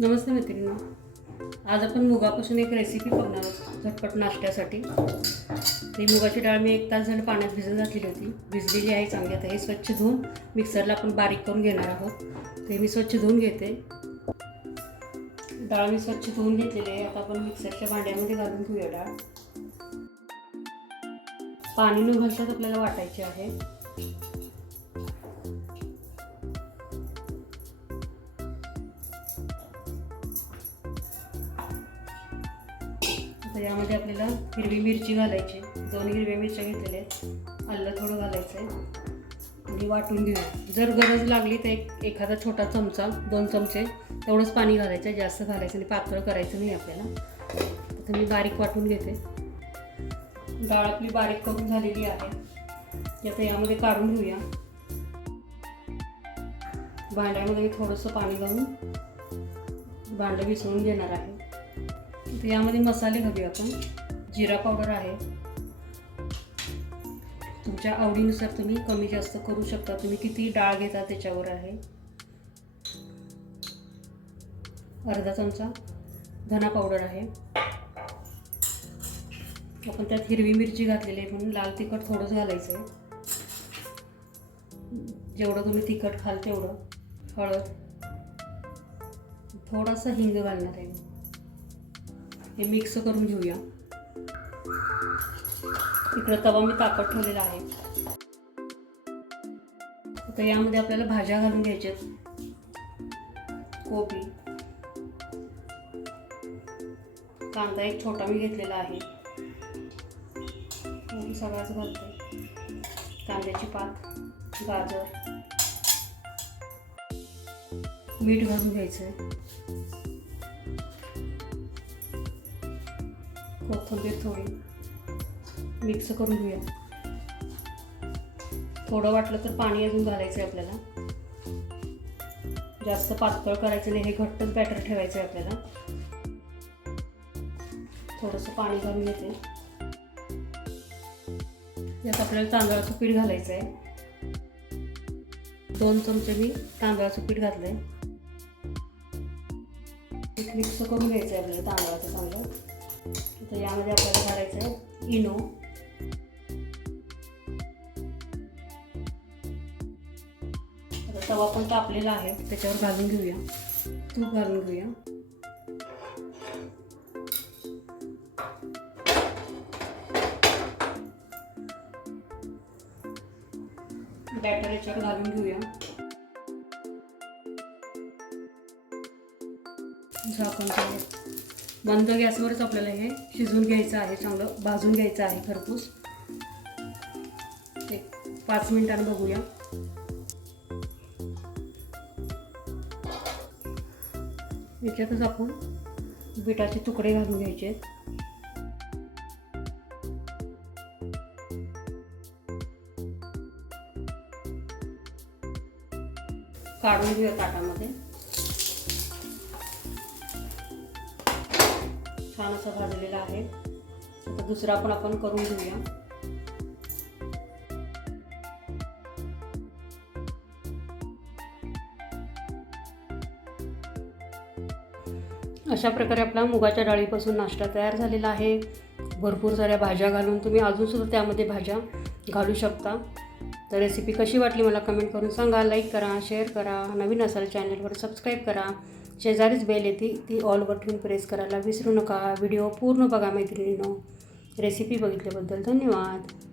नमस्ते मैत्रिणी आज आपण मुगापासून एक रेसिपी बघणार आहोत झटपट नाश्त्यासाठी. ती मुगाची डाळ मी एक तास झालं पाण्यात भिजत घातलेली होती. भिजलेली आहे चांगली. आता हे स्वच्छ धुवून मिक्सरला आपण बारीक करून घेणार आहोत. ते मी स्वच्छ धुवून घेते. डाळ मी स्वच्छ धुवून घेतलेली आहे. आता आपण मिक्सरच्या भांड्यामध्ये घालून घेऊया डाळ. पाणी न घालतात आपल्याला वाटायचे आहे. तर यामध्ये आपल्याला हिरवी मिरची घालायची. दोन हिरव्या मिरच्या घेतलेल्या आहेत. आलं थोडं घालायचं आहे आणि वाटून घेऊया. जर गरज लागली तर एक एखादा छोटा चमचा दोन चमचे तेवढंच पाणी घालायचं. जास्त घालायचं आणि पातळ करायचं नाही आपल्याला. आता मी बारीक वाटून घेते. डाळ आपली बारीक करून झालेली आहे. आता यामध्ये काढून घेऊया. भांड्यामध्ये मी थोडंसं पाणी घालून भांडं विसळून घेणार आहे. तर यामध्ये मसाले घालूया आपण. जिरा पावडर आहे. तुमच्या आवडीनुसार तुम्ही कमी जास्त करू शकता. तुम्ही किती डाळ घेता त्याच्यावर आहे. अर्धा चमचा धना पावडर आहे. आपण त्यात हिरवी मिरची घातलेली आहे म्हणून लाल तिखट थोडंच घालायचं आहे जेवढं तुम्ही तिखट खाल तेवढं. हळद. थोडासा हिंग घालणार आहे. हे मिक्स करून घेऊया. इकडं तवा मी ताकद ठेवलेला आहे. आता यामध्ये आपल्याला भाज्या घालून घ्यायच्यात. कोबी. कांदा एक छोटा मी घेतलेला आहे. कोबी सगळाच घालते. कांद्याची पात गाजर. मीठ घालून घ्यायचं कोथिंबीर थोडी मिक्स करून घेऊया. थोडं वाटलं तर पाणी अजून घालायचं आहे आपल्याला. जास्त पातळ करायचं नाही हे घट्टच बॅटर ठेवायचं आहे आपल्याला. थोडंसं पाणी घालून घेते. यात आपल्याला तांदळाचं पीठ घालायचं आहे दोन चमचे मी तांदळाचं पीठ घातलं आहे मिक्स करून घ्यायचं आहे आपल्याला तांदळाचं चांगलं. तर यामध्ये आपल्याला घालायचं आहे इनो. तवा पण तापलेला आहे त्याच्यावर घालून घेऊया. तूप घालून घेऊया. बॅटर याच्यावर घालून घेऊया. झाकण ठेवूया. बंद गॅसवरच आपल्याला हे शिजवून घ्यायचं आहे चांगलं भाजून घ्यायचं आहे खरपूस एक पाच मिनिटांनी बघूया याच्यातच आपण बिटाचे तुकडे घालून घ्यायचे आहेत. काढून घेऊया ताटामध्ये छान असा भाजलेला आहे. आता दुसरा पण आपण करून घेऊया. अशा प्रकारे आपला मुगाच्या डाळीपासून नाश्ता तयार झालेला आहे. भरपूर साऱ्या भाज्या घालून तुम्ही अजूनसुद्धा त्यामध्ये भाज्या घालू शकता. तर रेसिपी कशी वाटली मला कमेंट करून सांगा लाईक करा शेअर करा. नवीन असाल चॅनलवर सबस्क्राईब करा. शेजारीच बेल येते ती ऑलवर ठेवून प्रेस करायला विसरू नका. व्हिडिओ पूर्ण बघा मैत्रिणीनो. रेसिपी बघितल्याबद्दल धन्यवाद.